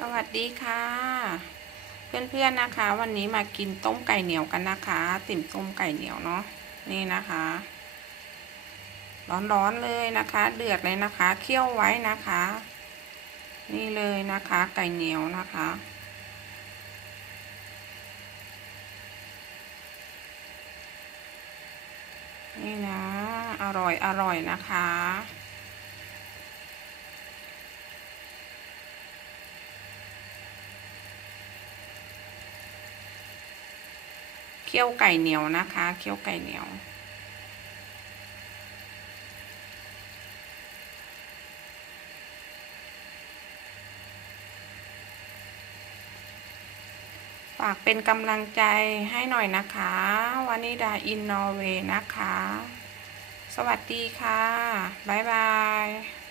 สวัสดีค่ะ เพื่อนๆนะคะ วันนี้มากินต้มไก่เหนียวกันนะคะ ติ่มต้มไก่เหนียวเนาะนี่นะคะ ร้อนๆเลยนะคะ เดือดเลยนะคะเคี่ยวไว้นะคะ นี่เลยนะคะ ไก่เหนียวนะคะนี่นะ อร่อยอร่อยนะคะ คี่ยวไก่เหนียวนะคะเคี่ยวไก่เหนียว ฝากเป็นกำลังใจให้หน่อยนะคะวานิดาอินนอร์เวย์นะคะ สวัสดีค่ะ บ๊ายบาย